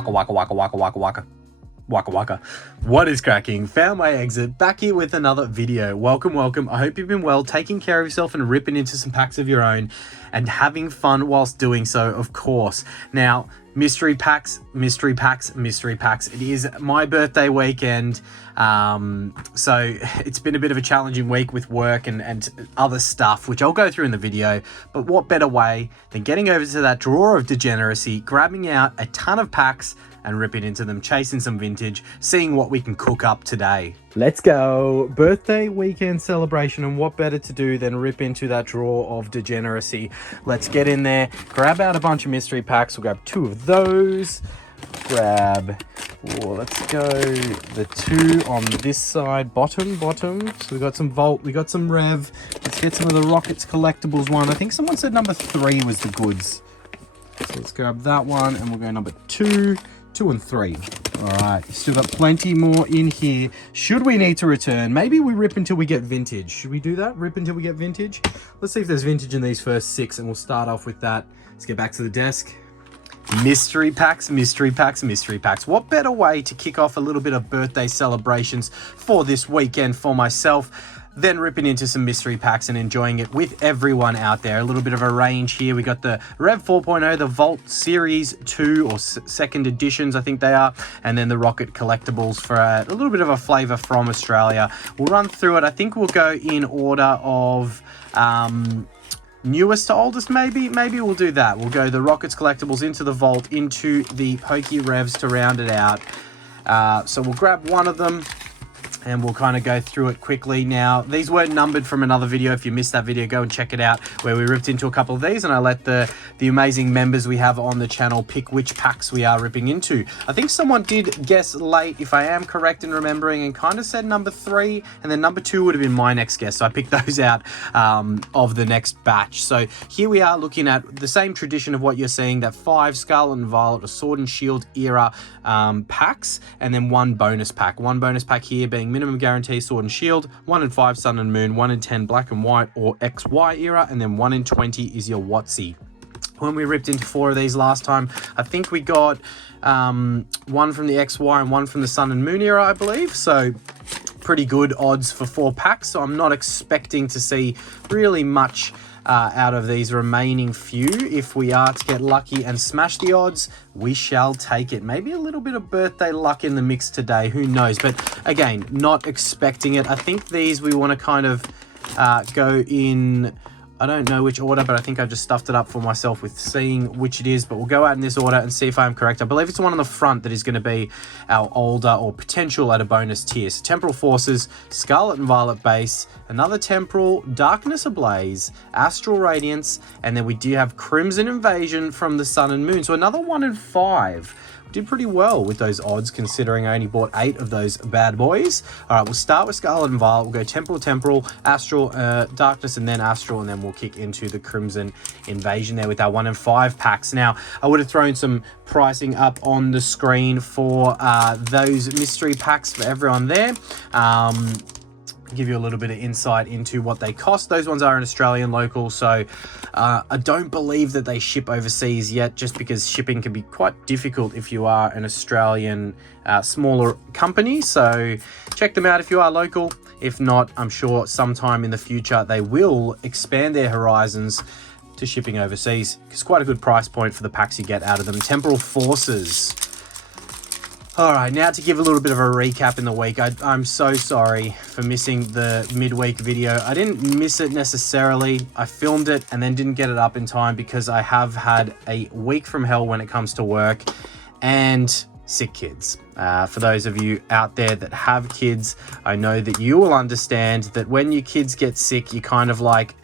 Waka waka waka waka waka waka. Waka waka. What is cracking? Found my exit, back here with another video. Welcome. I hope you've been well, taking care of yourself and ripping into some packs of your own and having fun whilst doing so, of course. Now, mystery packs. It is my birthday weekend. So it's been a bit of a challenging week with work and other stuff, which I'll go through in the video. But what better way than getting over to that drawer of degeneracy, grabbing out a ton of packs and ripping into them, chasing some vintage, seeing what we can cook up today. Let's go. Birthday weekend celebration, and what better to do than rip into that drawer of degeneracy. Let's get in there, grab out a bunch of mystery packs. We'll grab 2 of those. Let's go the 2 on this side, bottom. So we got some Volt, we got some Rev. Let's get some of the Rockets Collectibles one. I think someone said number 3 was the goods. So let's grab that one, and we'll go number 2 and 3. All right, still got plenty more in here. Should we need to return? Maybe we rip until we get vintage. Should we do that? Rip until we get vintage? Let's see if there's vintage in these first 6, and we'll start off with that. Let's get back to the desk. Mystery packs. What better way to kick off a little bit of birthday celebrations for this weekend for myself than ripping into some mystery packs and enjoying it with everyone out there. A little bit of a range here. We got the Rev 4.0, the Volt Series 2 or second editions, I think they are, and then the Rocket Collectibles for a little bit of a flavor from Australia. We'll run through it. I think we'll go in order of newest to oldest, maybe we'll do that. We'll go the Rockets Collectibles into the Vault, into the Pokey Revs to round it out. So we'll grab one of them and we'll kind of go through it quickly. Now, these weren't numbered from another video. If you missed that video, go and check it out, where we ripped into a couple of these, and I let the amazing members we have on the channel pick which packs we are ripping into. I think someone did guess late, if I am correct in remembering, and kind of said number 3, and then number 2 would have been my next guess, so I picked those out of the next batch. So here we are looking at the same tradition of what you're seeing, that 5 Scarlet and Violet or Sword and Shield era packs, and then 1 bonus pack. 1 bonus pack here being minimum guarantee Sword and Shield, 1 in 5 Sun and Moon, 1 in 10 Black and White or XY era, and then 1 in 20 is your WotC. When we ripped into 4 of these last time, I think we got 1 from the XY and 1 from the Sun and Moon era, I believe. So pretty good odds for 4 packs. So I'm not expecting to see really much out of these remaining few. If we are to get lucky and smash the odds, we shall take it. Maybe a little bit of birthday luck in the mix today, who knows? But again, not expecting it. I think these we want to kind of go in, I don't know which order, but I think I just stuffed it up for myself with seeing which it is, but we'll go out in this order and see if I'm correct. I believe it's the one on the front that is going to be our older or potential at a bonus tier. So Temporal Forces, Scarlet and Violet base, another Temporal, Darkness Ablaze, Astral Radiance, and then we do have Crimson Invasion from the Sun and Moon. So another 1 in 5. Did pretty well with those odds, considering I only bought 8 of those bad boys. All right, we'll start with Scarlet and Violet. We'll go Temporal, Astral, Darkness, and then Astral, and then we'll kick into the Crimson Invasion there with our 1 in 5 packs. Now, I would have thrown some pricing up on the screen for those mystery packs for everyone there. Give you a little bit of insight into what they cost. Those ones are an Australian local, so I don't believe that they ship overseas yet, just because shipping can be quite difficult if you are an Australian smaller company. So check them out if you are local. If not, I'm sure sometime in the future they will expand their horizons to shipping overseas. It's quite a good price point for the packs you get out of them. Temporal Forces. All right, now to give a little bit of a recap in the week. I'm so sorry for missing the midweek video. I didn't miss it necessarily. I filmed it and then didn't get it up in time because I have had a week from hell when it comes to work and sick kids. For those of you out there that have kids, I know that you will understand that when your kids get sick, you're kind of like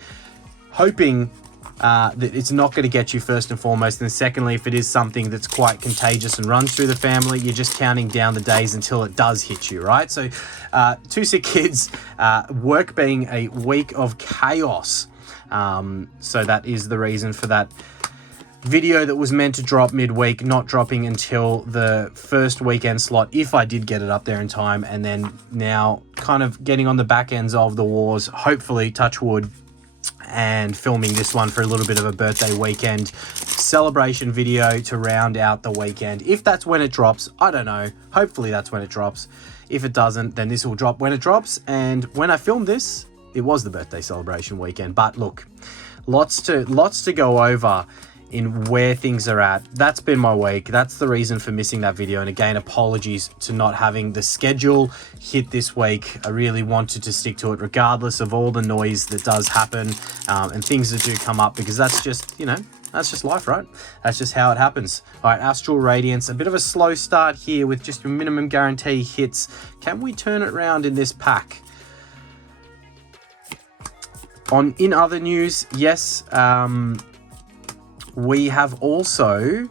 hoping that it's not going to get you first and foremost, and secondly, if it is something that's quite contagious and runs through the family, you're just counting down the days until it does hit you, right? So 2 sick kids, work being a week of chaos. So that is the reason for that video that was meant to drop midweek not dropping until the first weekend slot, if I did get it up there in time, and then now kind of getting on the back ends of the wars, hopefully, touch wood, and filming this one for a little bit of a birthday weekend celebration video to round out the weekend. If that's when it drops, I don't know. Hopefully that's when it drops. If it doesn't, then this will drop when it drops. And when I filmed this, it was the birthday celebration weekend. But look, lots to go over in where things are at. That's been my week. That's the reason for missing that video. And again, apologies to not having the schedule hit this week. I really wanted to stick to it regardless of all the noise that does happen and things that do come up, because that's just, you know, that's just life, right? That's just how it happens. All right, Astral Radiance, a bit of a slow start here with just a minimum guarantee hits. Can we turn it around in this pack? In other news, yes, we have also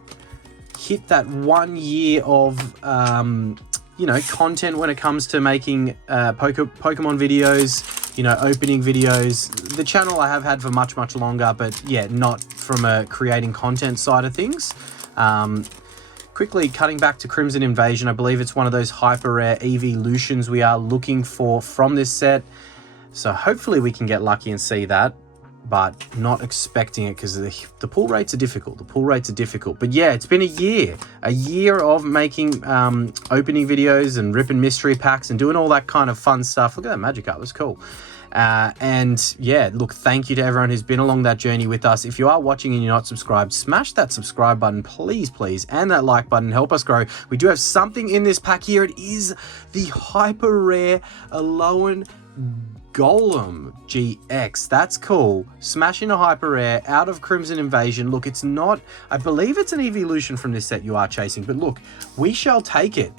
hit that 1 year of, you know, content when it comes to making Pokemon videos, you know, opening videos. The channel I have had for much, much longer, but yeah, not from a creating content side of things. Quickly cutting back to Crimson Invasion, I believe it's one of those hyper rare evolutions we are looking for from this set. So hopefully we can get lucky and see that, but not expecting it because the pull rates are difficult. The pull rates are difficult. But yeah, it's been a year of making opening videos and ripping mystery packs and doing all that kind of fun stuff. Look at that Magikarp, that's cool. And yeah, look, thank you to everyone who's been along that journey with us. If you are watching and you're not subscribed, smash that subscribe button, please, and that like button, help us grow. We do have something in this pack here. It is the hyper rare Alolan Golem GX. That's cool. Smashing a hyper rare out of Crimson Invasion. Look, it's not, I believe it's an evolution from this set you are chasing, but look, we shall take it.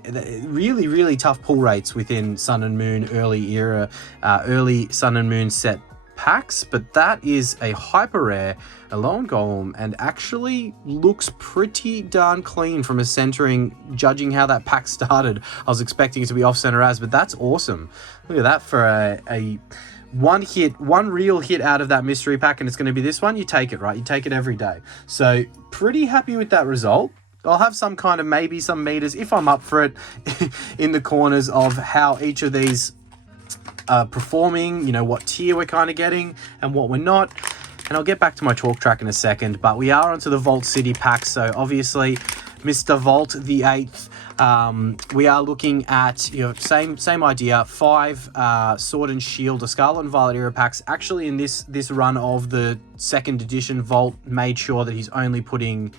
Really, really tough pull rates within Sun and Moon early Sun and Moon set packs, but that is a hyper rare Alolan Golem and actually looks pretty darn clean from a centering, judging how that pack started. I was expecting it to be off center as, but that's awesome. Look at that for a one real hit out of that mystery pack, and it's going to be this one. You take it, right? You take it every day. So pretty happy with that result. I'll have some kind of, maybe some meters if I'm up for it in the corners of how each of these performing, you know, what tier we're kind of getting and what we're not. And I'll get back to my talk track in a second, but we are onto the Vault City pack. So obviously Mr. Vault the 8th, we are looking at, you know, same idea, 5 Sword and Shield or Scarlet and Violet era packs. Actually in this run of the 2nd edition, Vault made sure that he's only putting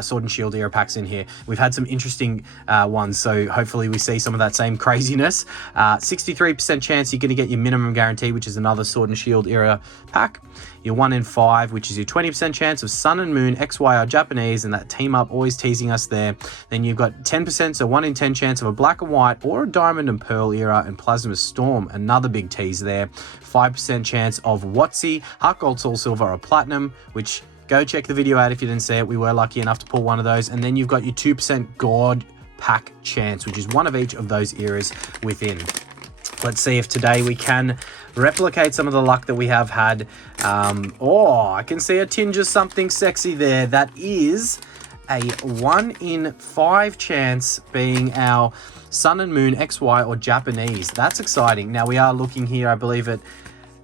Sword and Shield era packs in here. We've had some interesting ones, so hopefully we see some of that same craziness. 63% chance you're going to get your minimum guarantee, which is another Sword and Shield era pack. Your 1 in 5, which is your 20% chance of Sun and Moon XY or Japanese, and that team up always teasing us there. Then you've got 10%, so 1 in 10 chance of a Black and White or a Diamond and Pearl era, and Plasma Storm, another big tease there. 5% chance of WotC, Heart Gold, Soul Silver or Platinum, which go check the video out if you didn't see it. We were lucky enough to pull one of those. And then you've got your 2% God pack chance, which is one of each of those eras within. Let's see if today we can replicate some of the luck that we have had. Oh, I can see a tinge of something sexy there. That is a 1 in 5 chance being our Sun and Moon XY or Japanese. That's exciting. Now we are looking here, I believe it,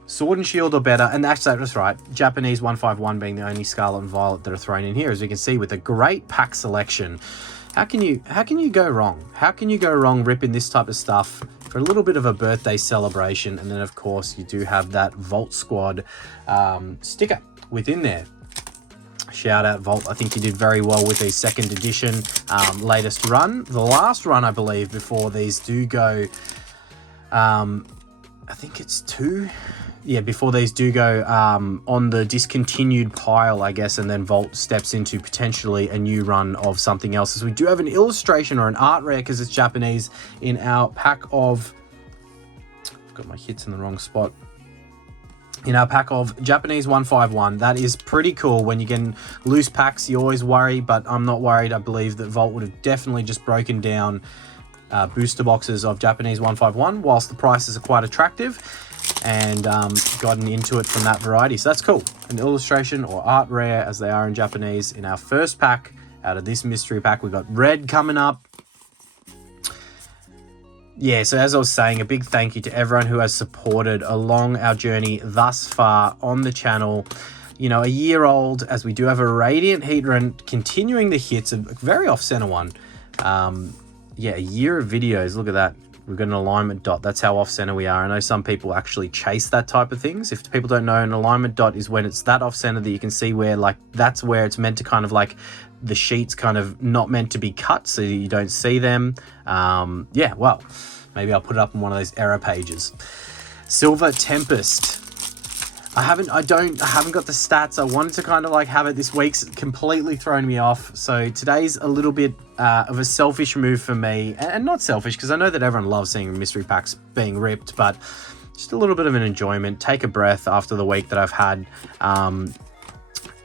Sword and Shield or better, and actually that's right, Japanese 151 being the only Scarlet and Violet that are thrown in here, as we can see, with a great pack selection. How can you go wrong? How can you go wrong ripping this type of stuff for a little bit of a birthday celebration? And then of course you do have that Vault Squad sticker within there. Shout out Vault. I think you did very well with the 2nd edition latest run. The last run, I believe, before these do go, I think it's 2. Yeah, before these do go on the discontinued pile, I guess, and then Vault steps into potentially a new run of something else. As we do have an illustration or an art rare, because it's Japanese, in our pack of... I've got my hits in the wrong spot. In our pack of Japanese 151. That is pretty cool. When you get loose packs, you always worry, but I'm not worried. I believe that Vault would have definitely just broken down booster boxes of Japanese 151, whilst the prices are quite attractive, and gotten into it from that variety. So that's cool. An illustration or art rare, as they are in Japanese, in our first pack out of this mystery pack. We've got red coming up. yeah, so as I was saying, a big thank you to everyone who has supported along our journey thus far on the channel. You know, a year old, as we do have a Radiant Heatran continuing the hits, a very off-center one. Yeah, a year of videos, look at that. We've got an alignment dot. That's how off-center we are. I know some people actually chase that type of things. If people don't know, an alignment dot is when it's that off-center that you can see where, like, that's where it's meant to kind of like, the sheet's kind of not meant to be cut, so you don't see them. Yeah, well, maybe I'll put it up on one of those error pages. Silver Tempest. I haven't got the stats. I wanted to kind of like have it. This week's completely thrown me off. So today's a little bit of a selfish move for me, and not selfish because I know that everyone loves seeing mystery packs being ripped, but just a little bit of an enjoyment. Take a breath after the week that I've had,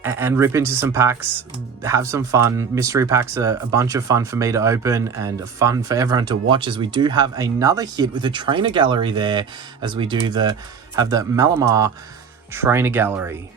and rip into some packs, have some fun. Mystery packs are a bunch of fun for me to open and fun for everyone to watch, as we do have another hit with a trainer gallery there, as we do have the Malamar trainer gallery.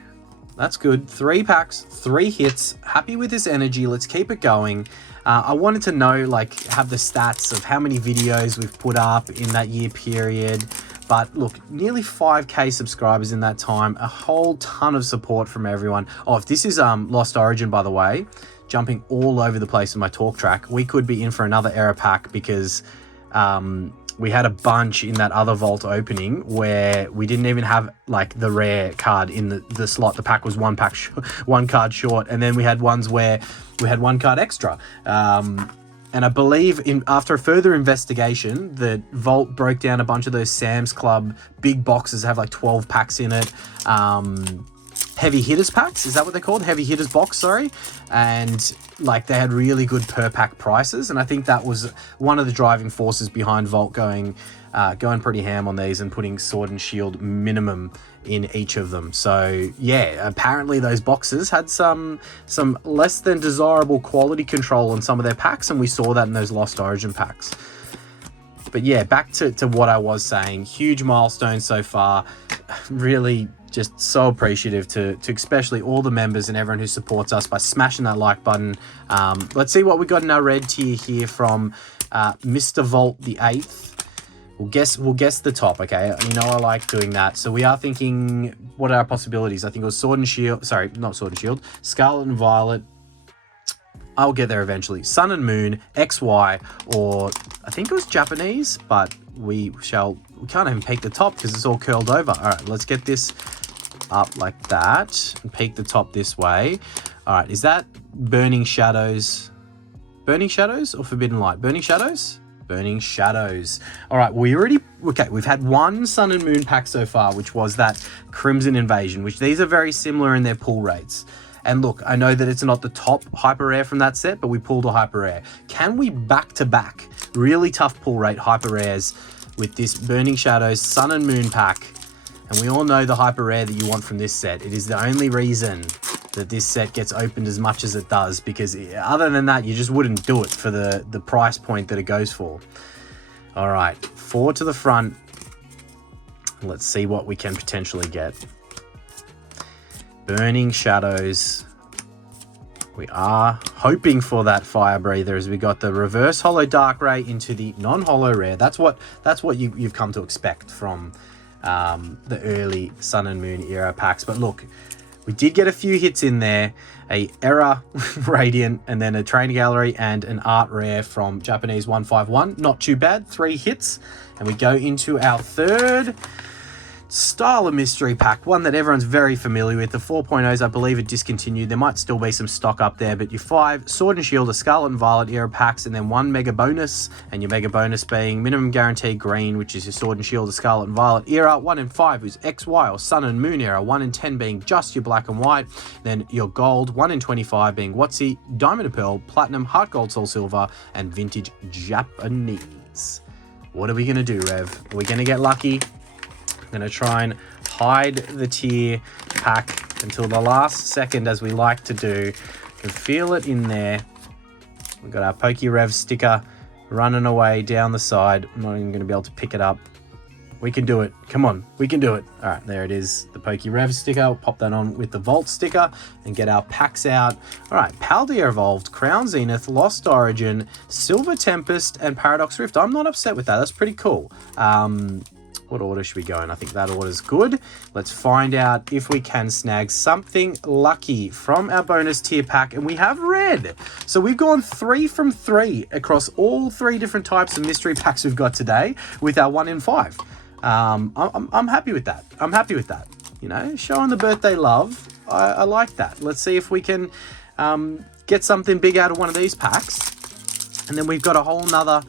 That's good. 3 packs, 3 hits. Happy with this energy. Let's keep it going. I wanted to know, like, have the stats of how many videos we've put up in that year period. But look, nearly 5k subscribers in that time, a whole ton of support from everyone. Oh, if this is Lost Origin, by the way, jumping all over the place in my talk track, we could be in for another error pack, because we had a bunch in that other vault opening where we didn't even have like the rare card in the slot. The pack was one card short, and then we had ones where we had 1 card extra. And I believe after a further investigation, the vault broke down a bunch of those Sam's Club big boxes, have like 12 packs in it. Heavy hitters packs, is that what they're called? Heavy hitters box, sorry. And like they had really good per pack prices. And I think that was one of the driving forces behind Vault going pretty ham on these and putting Sword and Shield minimum in each of them. So yeah, apparently those boxes had some less than desirable quality control on some of their packs, and we saw that in those Lost Origin packs. But yeah, back to what I was saying. Huge milestone so far. Really just so appreciative to especially all the members and everyone who supports us by smashing that like button. Let's see what we got in our red tier here from Mr. Vault the 8th. We'll guess the top, okay? You know I like doing that. So we are thinking, what are our possibilities? I think it was Sword and Shield. Sorry, not Sword and Shield. Scarlet and Violet. I'll get there eventually. Sun and Moon, XY, or I think it was Japanese, but we can't even peek the top because it's all curled over. All right, let's get this up like that and peek the top this way. All right, is that Burning Shadows? Burning Shadows or Forbidden Light? Burning Shadows? Burning Shadows. All right, we've had 1 Sun and Moon pack so far, which was that Crimson Invasion, which these are very similar in their pull rates. And look, I know that it's not the top hyper rare from that set, but we pulled a hyper rare. Can we back-to-back really tough pull rate hyper rares with this Burning Shadows Sun and Moon pack? And we all know the hyper rare that you want from this set. It is the only reason that this set gets opened as much as it does, because other than that, you just wouldn't do it for the price point that it goes for. All right, 4 to the front. Let's see what we can potentially get. Burning Shadows. We are hoping for that Fire Breather, as we got the reverse holo Dark Ray into the non-holo rare. That's what you've come to expect from the early Sun and Moon era packs. But look, we did get a few hits in there. A Error Radiant, and then a Trainer Gallery and an Art Rare from Japanese 151. Not too bad, 3 hits. And we go into our third style of mystery pack, one that everyone's very familiar with. The 4.0s, I believe, are discontinued. There might still be some stock up there, but your 5 Sword and Shield, a Scarlet and Violet era packs, and then 1 mega bonus, and your mega bonus being minimum guarantee green, which is your Sword and Shield, a Scarlet and Violet era. 1 in 5 is XY or Sun and Moon era. 1 in 10 being just your black and white. Then your gold, 1 in 25 being Watsy, Diamond and Pearl, Platinum, Heart Gold, Soul Silver, and Vintage Japanese. What are we going to do, Rev? Are we going to get lucky? I'm going to try and hide the tier pack until the last second, as we like to do. You can feel it in there. We've got our Poke Rev sticker running away down the side. I'm not even going to be able to pick it up. We can do it. Come on, we can do it. All right, there it is. The Pokey Rev sticker. We'll pop that on with the Vault sticker and get our packs out. All right, Paldea Evolved, Crown Zenith, Lost Origin, Silver Tempest, and Paradox Rift. I'm not upset with that. That's pretty cool. What order should we go in? I think that order's good. Let's find out if we can snag something lucky from our bonus tier pack. And we have red. So we've gone 3 from 3 across all 3 different types of mystery packs we've got today with our 1 in 5. I'm happy with that. I'm happy with that. You know, showing the birthday love. I like that. Let's see if we can get something big out of one of these packs. And then we've got a whole nother...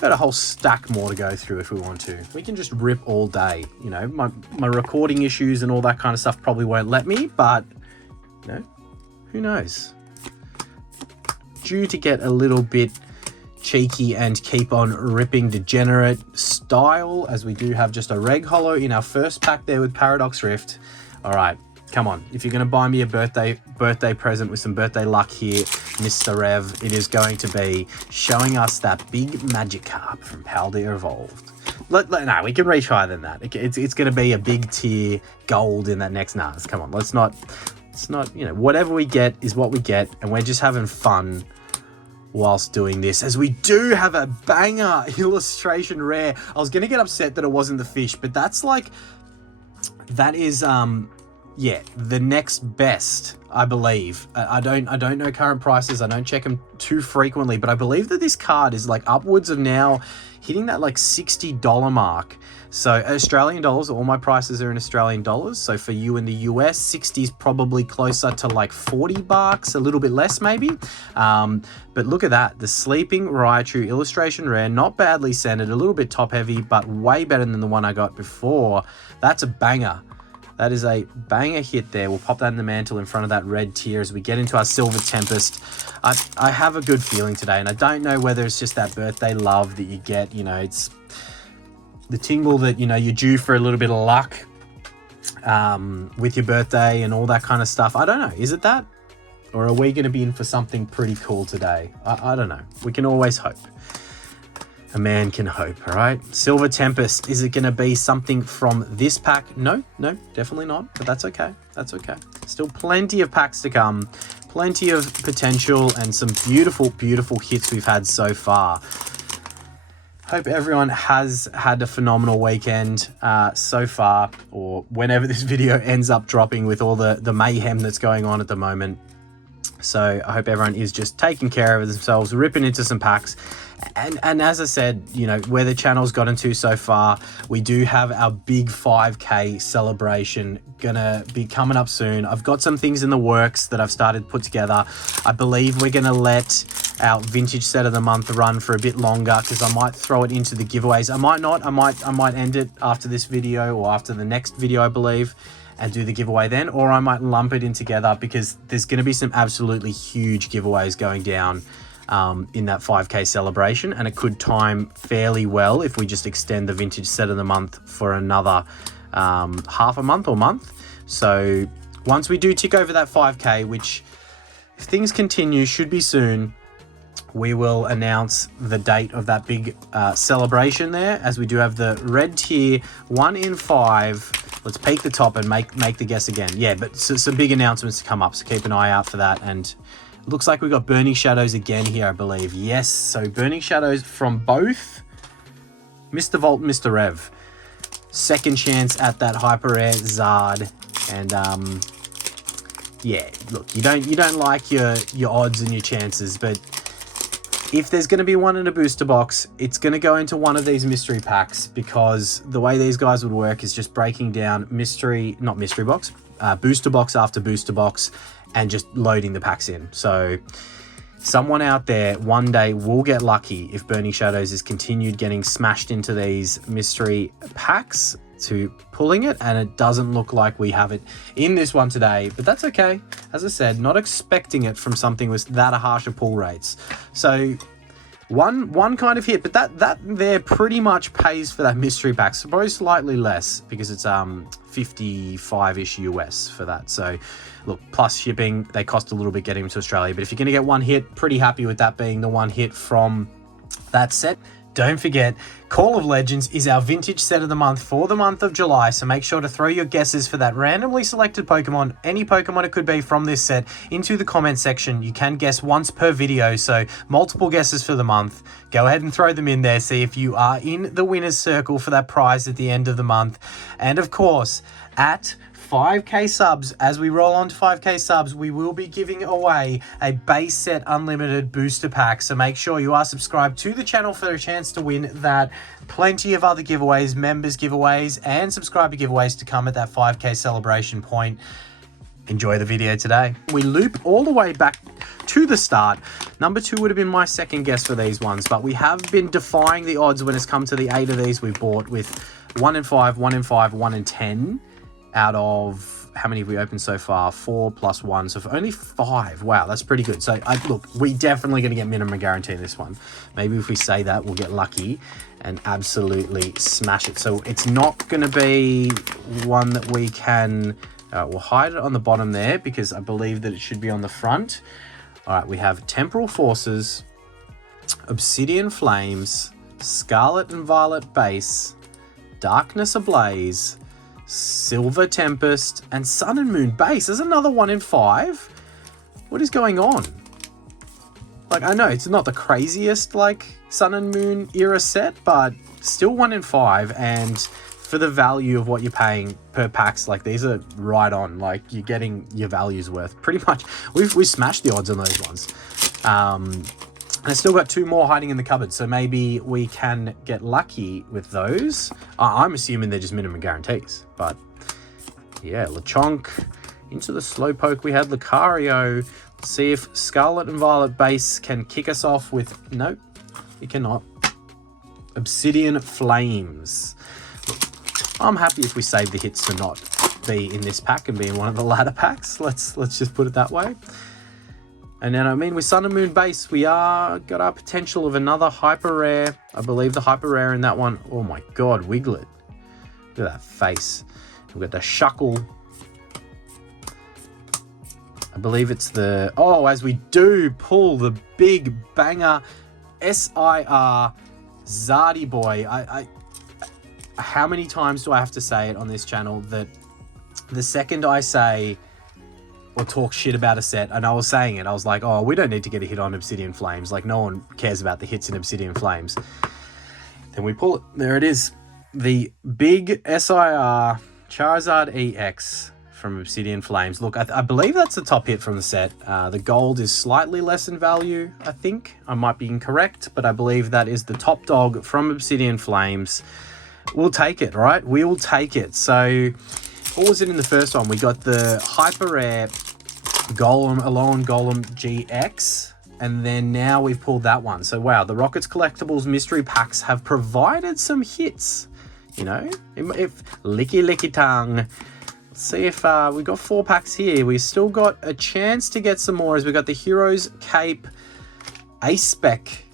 got a whole stack more to go through if we want to. We can just rip all day. You know, my recording issues and all that kind of stuff probably won't let me, but you know, who knows? Due to get a little bit cheeky and keep on ripping degenerate style, as we do have just a reg holo in our first pack there with Paradox Rift. All right, come on. If you're going to buy me a birthday present with some birthday luck here, Mr. Rev, it is going to be showing us that big Magikarp from Paldea Evolved. No, we can reach higher than that. It's going to be a big tier gold in that next NAS. Come on, let's not, you know, whatever we get is what we get, and we're just having fun whilst doing this, as we do have a banger illustration rare. I was going to get upset that it wasn't the fish, but that's like, that is, yeah, the next best, I believe. I don't know current prices. I don't check them too frequently, but I believe that this card is like upwards of now hitting that like $60 mark. So Australian dollars, all my prices are in Australian dollars. So for you in the US, 60 is probably closer to like 40 bucks, a little bit less maybe. But look at that, the Sleeping Raichu illustration rare, not badly centered, a little bit top heavy, but way better than the one I got before. That's a banger. That is a banger hit there. We'll pop that in the mantle in front of that red tier as we get into our Silver Tempest. I have a good feeling today, and I don't know whether it's just that birthday love that you get. You know, it's the tingle that, you know, you're due for a little bit of luck with your birthday and all that kind of stuff. I don't know. Is it that? Or are we going to be in for something pretty cool today? I don't know. We can always hope. A man can hope, all right? Silver Tempest, is it going to be something from this pack? No, definitely not, but that's okay. That's okay. Still plenty of packs to come, plenty of potential, and some beautiful, beautiful hits we've had so far. Hope everyone has had a phenomenal weekend so far, or whenever this video ends up dropping with all the mayhem that's going on at the moment. So I hope everyone is just taking care of themselves, ripping into some packs. And as I said, you know, where the channel's gotten to so far, we do have our big 5K celebration gonna be coming up soon. I've got some things in the works that I've started to put together. I believe we're gonna let our vintage set of the month run for a bit longer, because I might throw it into the giveaways. I might not. I might end it after this video or after the next video, I believe, and do the giveaway then, or I might lump it in together, because there's going to be some absolutely huge giveaways going down in that 5K celebration, and it could time fairly well if we just extend the vintage set of the month for another half a month or month. So once we do tick over that 5K, which if things continue should be soon, we will announce the date of that big celebration there, as we do have the red tier 1 in 5. Let's peek the top and make the guess again. Yeah, but some big announcements to come up, so keep an eye out for that. And it looks like we've got Burning Shadows again here, I believe. Yes, so Burning Shadows from both Mr. Vault and Mr. Rev. Second chance at that hyper rare Zard. And yeah, look, you don't like your odds and your chances, but if there's going to be one in a booster box, it's going to go into one of these mystery packs, because the way these guys would work is just breaking down booster box after booster box, and just loading the packs in. So someone out there one day will get lucky if Burning Shadows is continued getting smashed into these mystery packs to pulling it, and it doesn't look like we have it in this one today, but that's okay. As I said, not expecting it from something with that harsher pull rates. So one kind of hit, but that there pretty much pays for that mystery pack. So probably slightly less, because it's 55-ish US for that. So look, plus shipping, they cost a little bit getting them to Australia, but if you're going to get one hit, pretty happy with that being the one hit from that set. Don't forget, Call of Legends is our vintage set of the month for the month of July, so make sure to throw your guesses for that randomly selected Pokemon, any Pokemon it could be from this set, into the comment section. You can guess once per video, so multiple guesses for the month. Go ahead and throw them in there, see if you are in the winner's circle for that prize at the end of the month. And of course, at 5k subs, as we roll on to 5k subs, we will be giving away a base set unlimited booster pack, so make sure you are subscribed to the channel for a chance to win that. Plenty of other giveaways, members giveaways and subscriber giveaways to come at that 5k celebration point. Enjoy the video today. We loop all the way back to the start. Number 2 would have been my second guess for these ones, but we have been defying the odds when it's come to the 8 of these we've bought, with 1 in 5, 1 in 5, 1 in 10. Out of how many have we opened so far? 4 plus 1, so for only 5. Wow, that's pretty good. So look, we definitely going to get minimum guarantee in this one. Maybe if we say that, we'll get lucky and absolutely smash it. So it's not going to be one that we can. We'll hide it on the bottom there because I believe that it should be on the front. All right, we have Temporal Forces, Obsidian Flames, Scarlet and Violet Base, Darkness Ablaze, Silver Tempest, and Sun and Moon Base. There's another 1 in 5. What is going on? Like, I know it's not the craziest like Sun and Moon era set, but still 1 in 5, and for the value of what you're paying per packs, like these are right on. Like, you're getting your value's worth pretty much. We smashed the odds on those ones. And I still got 2 more hiding in the cupboard, so maybe we can get lucky with those. I'm assuming they're just minimum guarantees, but yeah, Lechonk into the Slowpoke. We had Lucario. Let's see if Scarlet and Violet Base can kick us off with... Nope, it cannot. Obsidian Flames. I'm happy if we save the hits to not be in this pack and be in one of the latter packs. Let's just put it that way. And then, I mean, with Sun and Moon Base, we got our potential of another hyper rare. I believe the hyper rare in that one. Oh my god, Wiglet. Look at that face. We've got the Shuckle. I believe it's the... Oh, as we do pull the big banger SIR Zardy Boy. How many times do I have to say it on this channel that the second I say... or talk shit about a set, and I was saying it, I was like, oh, we don't need to get a hit on Obsidian Flames, like no one cares about the hits in Obsidian Flames. Then we pull it. There it is, the big SIR Charizard EX from Obsidian Flames. Look, I believe that's the top hit from the set. The gold is slightly less in value, I think. I might be incorrect, but I believe that is the top dog from Obsidian Flames. We'll take it, right? We will take it. So what was it in the first one? We got the hyper rare Golem, Alolan Golem GX, and then now we've pulled that one. So wow, the Rockets Collectibles mystery packs have provided some hits, you know, if licky tongue. Let's see if we've got 4 packs here. We've still got a chance to get some more, as we got the Heroes Cape Ace Spec,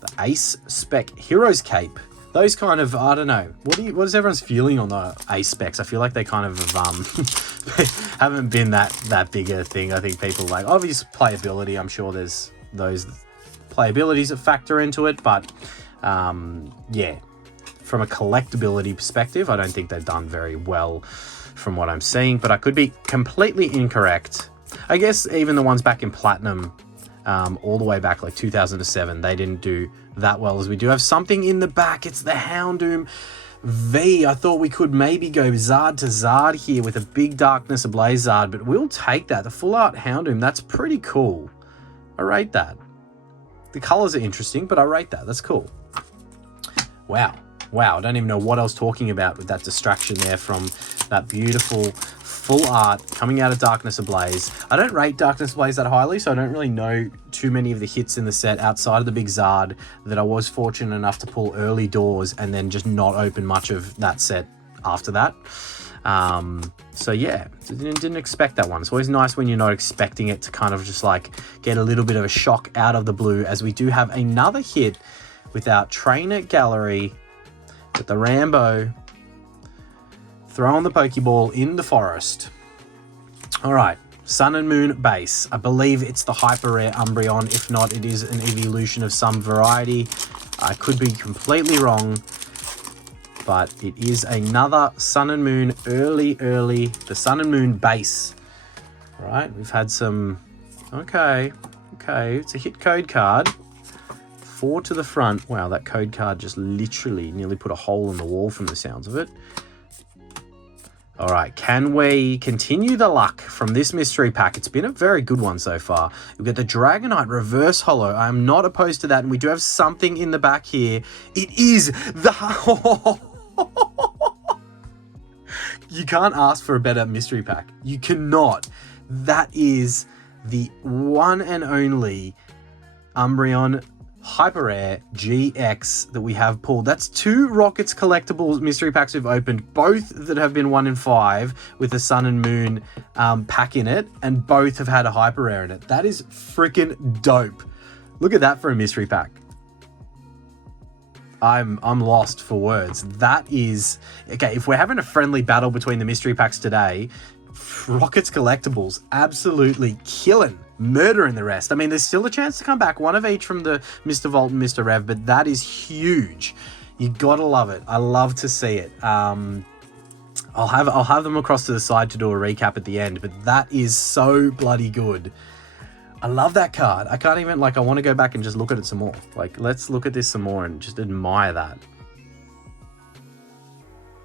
the Ace Spec Heroes Cape. Those kind of, I don't know, what is everyone's feeling on the Ace Specs? I feel like they kind of haven't been that big a thing. I think people like, obvious playability. I'm sure there's those playabilities that factor into it, but yeah, from a collectability perspective, I don't think they've done very well from what I'm seeing, but I could be completely incorrect. I guess even the ones back in Platinum, all the way back like 2007, they didn't do that well, as we do have something in the back. It's the Houndoom V. I thought we could maybe go Zard to Zard here with a big Darkness Ablaze Zard, but we'll take that. The full art Houndoom, that's pretty cool. I rate that. The colors are interesting, but I rate that. That's cool. Wow. Wow, I don't even know what I was talking about with that distraction there from that beautiful full art coming out of Darkness Ablaze. I don't rate Darkness Ablaze that highly, so I don't really know too many of the hits in the set outside of the big Zard that I was fortunate enough to pull early doors and then just not open much of that set after that. So yeah, didn't expect that one. It's always nice when you're not expecting it to kind of just like get a little bit of a shock out of the blue, as we do have another hit with our Trainer Gallery with the Rambo throwing the Pokeball in the forest. All right, Sun and Moon base. I believe it's the hyper rare Umbreon. If not, it is an evolution of some variety. I could be completely wrong, but it is another Sun and Moon early, the Sun and Moon base. All right, we've had some, okay, it's a hit code card. 4 to the front. Wow, that code card just literally nearly put a hole in the wall from the sounds of it. All right, can we continue the luck from this mystery pack? It's been a very good one so far. We've got the Dragonite reverse holo. I am not opposed to that, and we do have something in the back here. It is the... You can't ask for a better mystery pack. You cannot. That is the one and only Umbreon Hyper Rare GX that we have pulled. That's 2 Rockets Collectibles mystery packs we've opened, both that have been 1 in 5 with a Sun and Moon pack in it, and both have had a Hyper Rare in it. That is freaking dope. Look at that for a mystery pack. I'm lost for words. That is okay. If we're having a friendly battle between the mystery packs today, Rockets Collectibles absolutely killing, murdering the rest. I mean, there's still a chance to come back, 1 of each from the Mr. Volt and Mr. Rev, but that is huge. You gotta love it. I love to see it. I'll have them across to the side to do a recap at the end, but that is so bloody good. I love that card. I can't even, like, I want to go back and just look at it some more. Like, let's look at this some more and just admire that.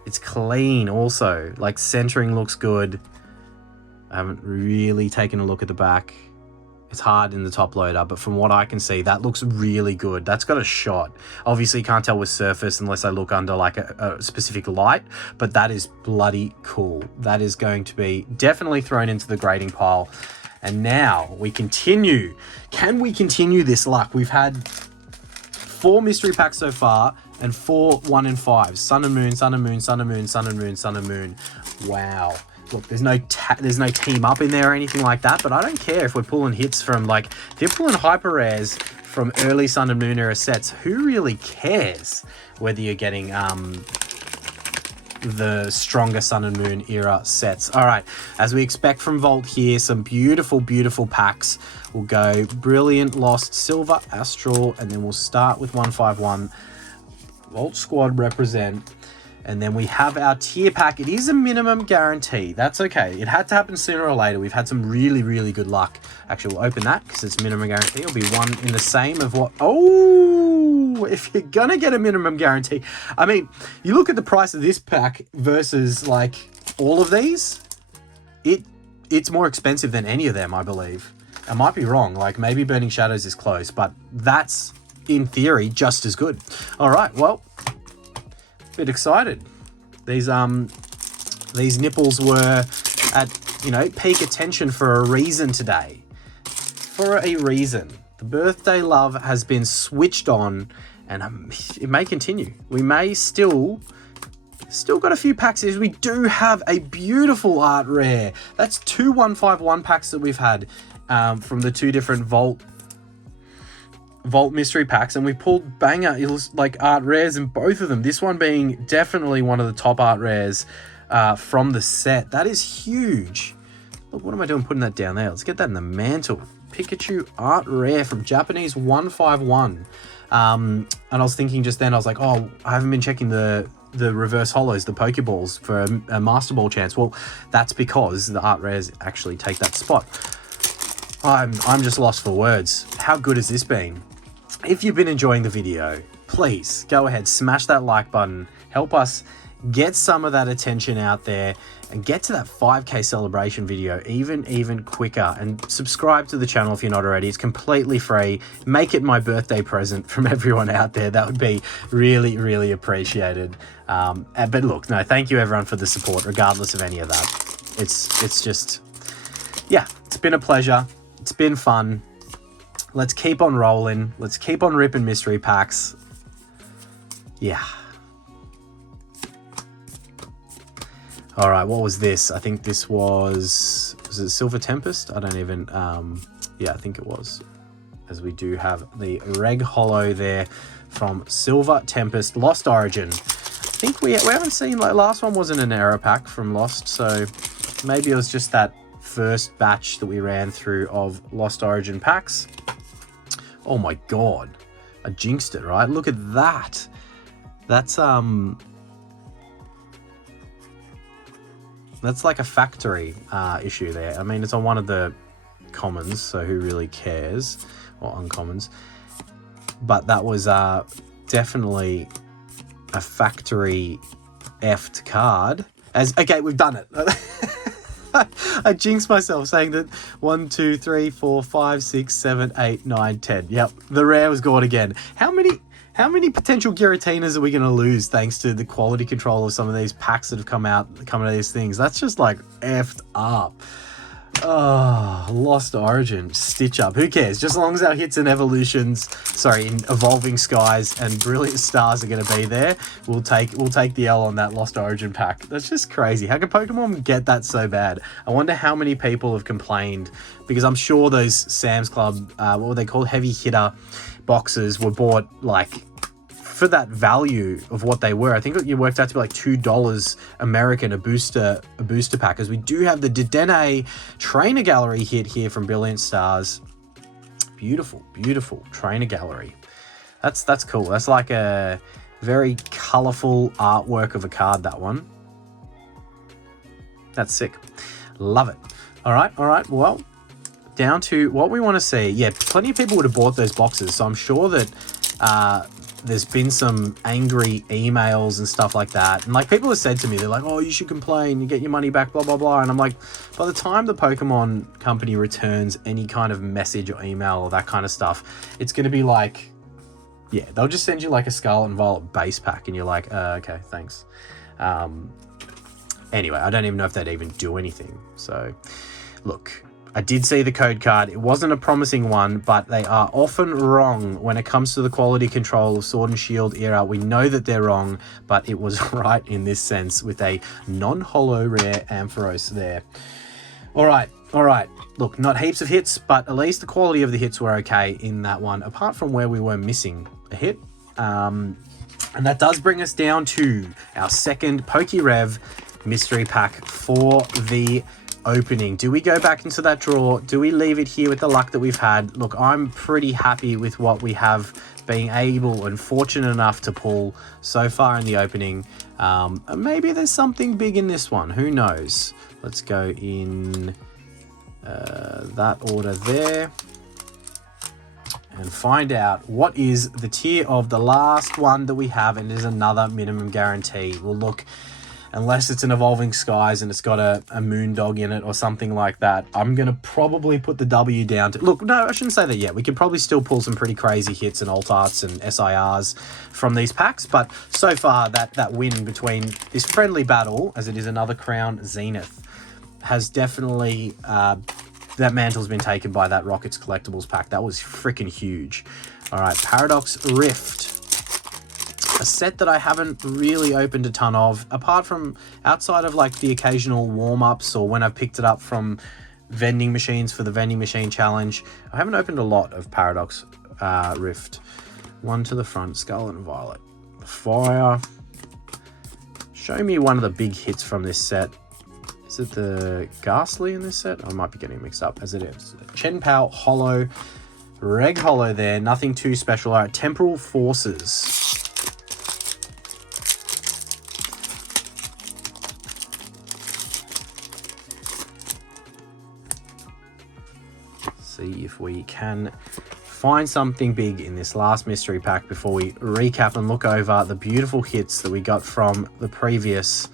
It's clean also. Like, centering looks good. I haven't really taken a look at the back. It's hard in the top loader, but from what I can see, that looks really good. That's got a shot. Obviously, you can't tell with surface unless I look under like a specific light, but that is bloody cool. That is going to be definitely thrown into the grading pile. And now we continue. Can we continue this luck? We've had 4 mystery packs so far and 4 1 in 5. Sun and Moon, Sun and Moon, Sun and Moon, Sun and Moon, Sun and Moon. Wow. Look, there's no team up in there or anything like that, but I don't care if we're pulling hits from, like, if you're pulling hyper rares from early Sun and Moon era sets. Who really cares whether you're getting the stronger Sun and Moon era sets? All right, as we expect from Volt here, some beautiful, beautiful packs. We'll go Brilliant, Lost, Silver, Astral, and then we'll start with 151. Volt Squad represent. And then we have our tier pack. It is a minimum guarantee. That's okay. It had to happen sooner or later. We've had some really, really good luck. Actually, we'll open that because it's minimum guarantee. It'll be one in the same of what... Oh, if you're going to get a minimum guarantee. I mean, you look at the price of this pack versus, like, all of these. It's more expensive than any of them, I believe. I might be wrong. Like, maybe Burning Shadows is close, but that's, in theory, just as good. All right, well... Bit excited. These nipples were at, you know, peak attention for a reason today. For a reason. The birthday love has been switched on, and it may continue. We may still got a few packs here. We do have a beautiful art rare. That's 2 151 packs that we've had from the 2 different Volt mystery packs, and we pulled banger like art rares in both of them. This one being definitely one of the top art rares from the set. That is huge. Look, what am I doing putting that down there? Let's get that in the mantle. Pikachu art rare from Japanese 151. And I was thinking just then, I was like, oh, I haven't been checking the reverse holos, the Pokeballs, for a Master Ball chance. Well, that's because the art rares actually take that spot. I'm just lost for words. How good has this been? If you've been enjoying the video, please go ahead, smash that like button, help us get some of that attention out there and get to that 5K celebration video even quicker, and subscribe to the channel if you're not already. It's completely free. Make it my birthday present from everyone out there. That would be really, really appreciated. But look, no, thank you everyone for the support, regardless of any of that. It's just, yeah, it's been a pleasure. It's been fun. Let's keep on rolling. Let's keep on ripping mystery packs. Yeah. All right, what was this? I think this was it Silver Tempest? I don't even, yeah, I think it was. As we do have the Reg Holo there from Silver Tempest, Lost Origin. I think we haven't seen, like, last one wasn't an error pack from Lost, so maybe it was just that first batch that we ran through of Lost Origin packs. Oh my god, I jinxed it, right? Look at that. That's like a factory issue there. I mean, it's on one of the commons, so who really cares, or uncommons, but that was definitely a factory effed card. Okay, we've done it. I jinxed myself saying that 1, 2, 3, 4, 5, 6, 7, 8, 9, 10. Yep, the rare was gone again. How many potential Giratinas are we going to lose thanks to the quality control of some of these packs that have come out of these things? That's just like effed up. Oh, Lost Origin, stitch up. Who cares? Just as long as our hits and evolutions, in Evolving Skies and Brilliant Stars are going to be there, we'll take the L on that Lost Origin pack. That's just crazy. How can Pokemon get that so bad? I wonder how many people have complained, because I'm sure those Sam's Club, what were they called, heavy hitter boxes were bought like for that value of what they were. I think it worked out to be like $2 American a booster pack, as we do have the Dedenne Trainer Gallery hit here from Brilliant Stars. Beautiful, beautiful Trainer Gallery. That's cool. That's like a very colorful artwork of a card, that one. That's sick. Love it. All right. Well, down to what we want to see. Yeah, plenty of people would have bought those boxes, so I'm sure that there's been some angry emails and stuff like that. And like, people have said to me, they're like, oh, you should complain, you get your money back, blah, blah, blah. And I'm like, by the time the Pokemon company returns any kind of message or email or that kind of stuff, it's going to be like, yeah, they'll just send you like a Scarlet and Violet base pack and you're like, okay, thanks. Anyway, I don't even know if they'd even do anything. So look, I did see the code card. It wasn't a promising one, but they are often wrong when it comes to the quality control of Sword and Shield era. We know that they're wrong, but it was right in this sense with a non-holo rare Ampharos there. All right. Look, not heaps of hits, but at least the quality of the hits were okay in that one, apart from where we were missing a hit. And that does bring us down to our second PokeRev mystery pack for the opening. Do we go back into that draw? Do we leave it here with the luck that we've had? Look, I'm pretty happy with what we have been able and fortunate enough to pull so far in the opening. Maybe there's something big in this one. Who knows? Let's go in that order there and find out what is the tier of the last one that we have, and it is another minimum guarantee. Well, look, unless it's an Evolving Skies and it's got a Moondog in it or something like that, I'm going to probably put the W down to... Look, no, I shouldn't say that yet. We could probably still pull some pretty crazy hits and alt arts and SIRs from these packs, but so far that win between this friendly battle, as it is another Crown Zenith, has definitely... that mantle's been taken by that Rockets Collectibles pack. That was freaking huge. All right, Paradox Rift. A set that I haven't really opened a ton of, apart from outside of like the occasional warm-ups or when I've picked it up from vending machines for the vending machine challenge. I haven't opened a lot of Paradox Rift. One to the front, Scarlet and Violet. Fire. Show me one of the big hits from this set. Is it the Ghastly in this set? I might be getting mixed up, as it is. Chen Pao Holo. Reg Holo there, nothing too special. All right, Temporal Forces. See if we can find something big in this last mystery pack before we recap and look over the beautiful hits that we got from the previous,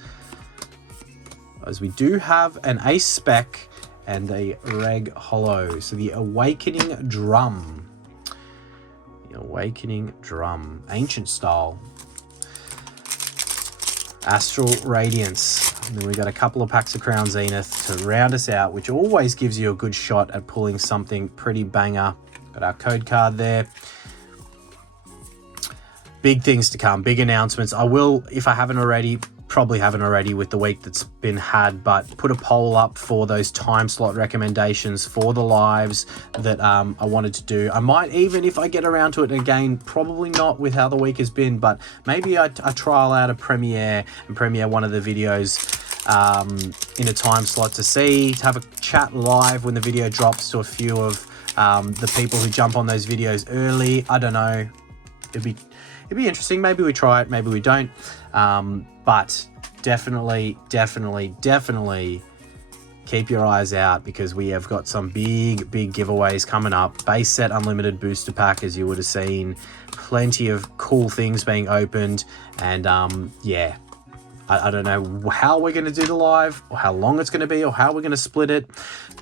as we do have an Ace Spec and a Reg Holo. So the Awakening Drum. The Awakening Drum. Ancient Style. Astral Radiance. And then we got a couple of packs of Crown Zenith to round us out, which always gives you a good shot at pulling something pretty banger. Got our code card there. Big things to come, big announcements. I will, if I haven't already, probably haven't already with the week that's been had, but put a poll up for those time slot recommendations for the lives that I wanted to do. I might even, if I get around to it again, probably not with how the week has been, but maybe I trial out a premiere and premiere one of the videos in a time slot to see, to have a chat live when the video drops to a few of the people who jump on those videos early. I don't know. It'd be interesting. Maybe we try it, maybe we don't. But definitely keep your eyes out, because we have got some big giveaways coming up. Base set unlimited booster pack, as you would have seen. Plenty of cool things being opened. And yeah, I don't know how we're going to do the live, or how long it's going to be, or how we're going to split it,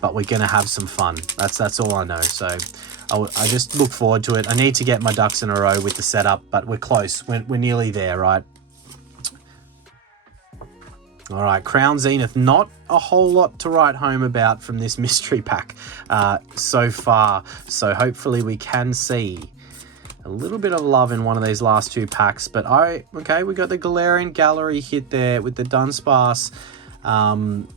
but we're going to have some fun. That's all I know. So I just look forward to it. I need to get my ducks in a row with the setup, but we're close. We're nearly there, right? All right, Crown Zenith. Not a whole lot to write home about from this mystery pack so far. So hopefully we can see a little bit of love in one of these last two packs. But okay, we got the Galarian Gallery hit there with the Dunsparce. I'm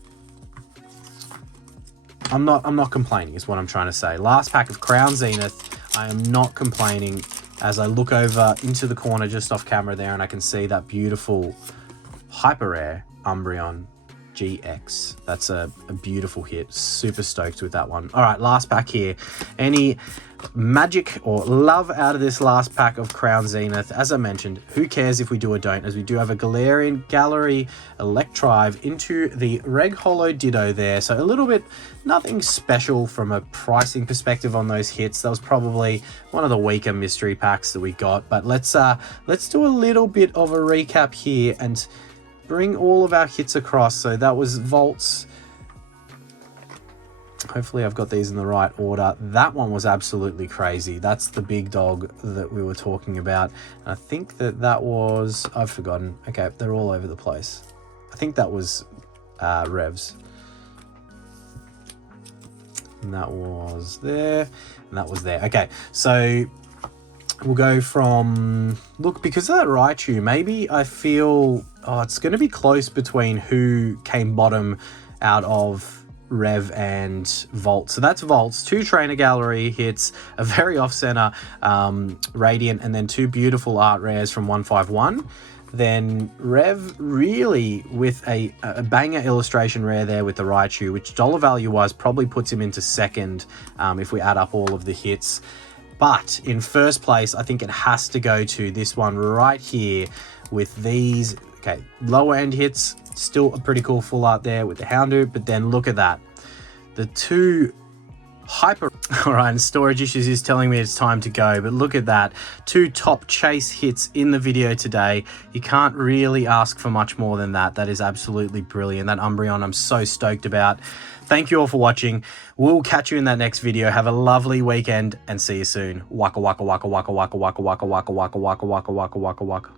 not complaining, is what I'm trying to say. Last pack of Crown Zenith. I am not complaining as I look over into the corner just off camera there, and I can see that beautiful hyper rare Umbreon GX. That's a beautiful hit. Super stoked with that one. All right, last pack here. Any magic or love out of this last pack of Crown Zenith? As I mentioned, who cares if we do or don't, as we do have a Galarian Gallery Electrive into the Reg Holo Ditto there. So a little bit, nothing special from a pricing perspective on those hits. That was probably one of the weaker mystery packs that we got. But let's do a little bit of a recap here and bring all of our hits across. So that was Volts. Hopefully I've got these in the right order. That one was absolutely crazy. That's the big dog that we were talking about. And I think that was, I've forgotten. Okay, they're all over the place. I think that was Revs. And that was there. And that was there. Okay, so we'll go from, look, because of that Raichu, maybe I feel, it's going to be close between who came bottom out of Rev and Volt. So that's Volts, 2 Trainer Gallery hits, a very off-center Radiant, and then 2 beautiful art rares from 151. Then Rev really with a banger illustration rare there with the Raichu, which dollar value wise probably puts him into second if we add up all of the hits. But in first place, I think it has to go to this one right here with these, okay, lower end hits. Still a pretty cool full art there with the Houndoom, but then look at that. The 2 hyper... All right, and Storage Issues is telling me it's time to go, but look at that. 2 top chase hits in the video today. You can't really ask for much more than that. That is absolutely brilliant. That Umbreon I'm so stoked about. Thank you all for watching. We'll catch you in that next video. Have a lovely weekend and see you soon. Waka waka waka waka waka waka waka waka waka waka waka waka waka waka waka.